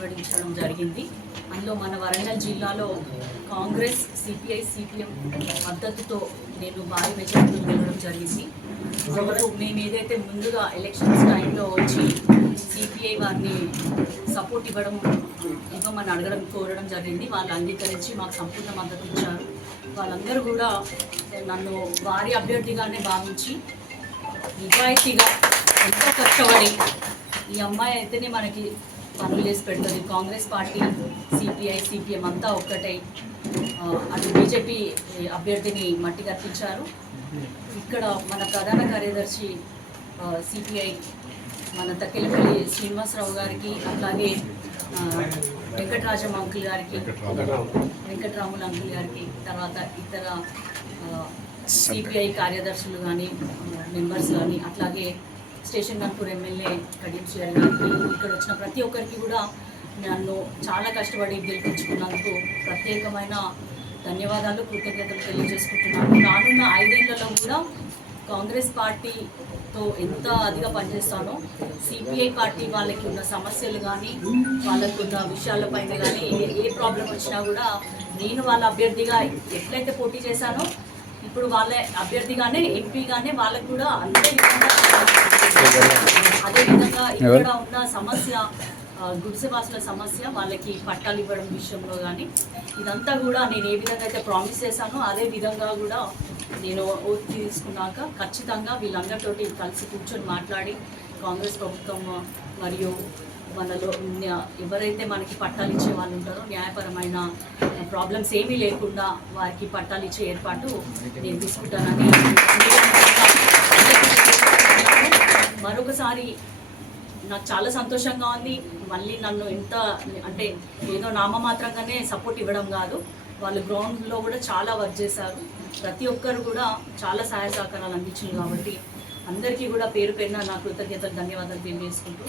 వెలువడించడం జరిగింది. అందులో మన వరంగల్ జిల్లాలో కాంగ్రెస్ సిపిఐ సిపిఎం మద్దతుతో నేను భారీ మెజార్టీతో గెలవడం జరిగింది. ఇప్పుడు మేము ఏదైతే ముందుగా ఎలక్షన్స్ టైంలో వచ్చి సిపిఐ వారిని సపోర్ట్ ఇవ్వడం ఇవ్వమని అడగడం కోరడం జరిగింది. వాళ్ళు అంగీకరించి మాకు సంపూర్ణ మద్దతు ఇచ్చారు. వాళ్ళందరూ కూడా నన్ను భారీ అభ్యర్థిగానే భావించి నిజాయితీగా ఎంతో కష్టపడి ఈ అమ్మాయి అయితేనే మనకి పనులు చేసి పెడుతుంది. కాంగ్రెస్ పార్టీ సిపిఐ సిపిఎం అంతా ఒక్కటై. అటు బీజేపీ అభ్యర్థిని మట్టి కప్పించారు ఇక్కడ మన ప్రధాన కార్యదర్శి సిపిఐ మన తక్కెలపల్లి శ్రీనివాసరావు గారికి అలాగే వెంకటరాజం అంకుల్ గారికి వెంకటరాముల అంకుల్ గారికి తర్వాత ఇతర సిపిఐ కార్యదర్శులు కానీ మెంబర్స్ కానీ అట్లాగే స్టేషన్ గన్పూర్ ఎమ్మెల్యే కడియం శ్రీ గారికి ఇక్కడ వచ్చిన ప్రతి ఒక్కరికి కూడా నన్ను చాలా కష్టపడి గెలిపించుకున్నందుకు ప్రత్యేకమైన ధన్యవాదాలు కృతజ్ఞతలు తెలియజేసుకుంటున్నాను. రానున్న ఐదేళ్ళలో కూడా కాంగ్రెస్ పార్టీతో ఎంత అదిగా పనిచేస్తానో సిపిఐ పార్టీ వాళ్ళకి ఉన్న సమస్యలు కానీ వాళ్ళకు ఉన్న విషయాలపైన కానీ ఏ ఏ ప్రాబ్లం వచ్చినా కూడా నేను వాళ్ళ అభ్యర్థిగా ఎట్లయితే పోటీ చేశానో ఇప్పుడు వాళ్ళ అభ్యర్థిగానే ఎంపీగానే వాళ్ళకు కూడా అంతే విధంగా అదే విధంగా ఇక్కడ ఉన్న సమస్య గుడిసెవాసుల సమస్య వాళ్ళకి పట్టాలు ఇవ్వడం విషయంలో కానీ ఇదంతా కూడా నేను ఏ విధంగా అయితే ప్రామిస్ చేశానో అదే విధంగా కూడా నేను ఓట్ తీసుకున్నాక ఖచ్చితంగా వీళ్ళందరితోటి కలిసి కూర్చొని మాట్లాడి కాంగ్రెస్ ప్రభుత్వం మరియు మనలో ఎవరైతే మనకి పట్టాలు ఇచ్చే వాళ్ళు ఉంటారో న్యాయపరమైన ప్రాబ్లమ్స్ ఏమీ లేకుండా వారికి పట్టాలు ఇచ్చే ఏర్పాటు నేను తీసుకుంటానని మరొకసారి నాకు చాలా సంతోషంగా ఉంది. మళ్ళీ నన్ను ఇంత అంటే ఏదో నామమాత్రంగానే సపోర్ట్ ఇవ్వడం కాదు. వాళ్ళు గ్రౌండ్లో కూడా చాలా వర్క్ చేశారు. ప్రతి ఒక్కరు కూడా చాలా సహాయ సహకారాలు అందించారు కాబట్టి అందరికీ కూడా పేరు పేరున నా కృతజ్ఞతలు ధన్యవాదాలు తెలియజేసుకుంటూ.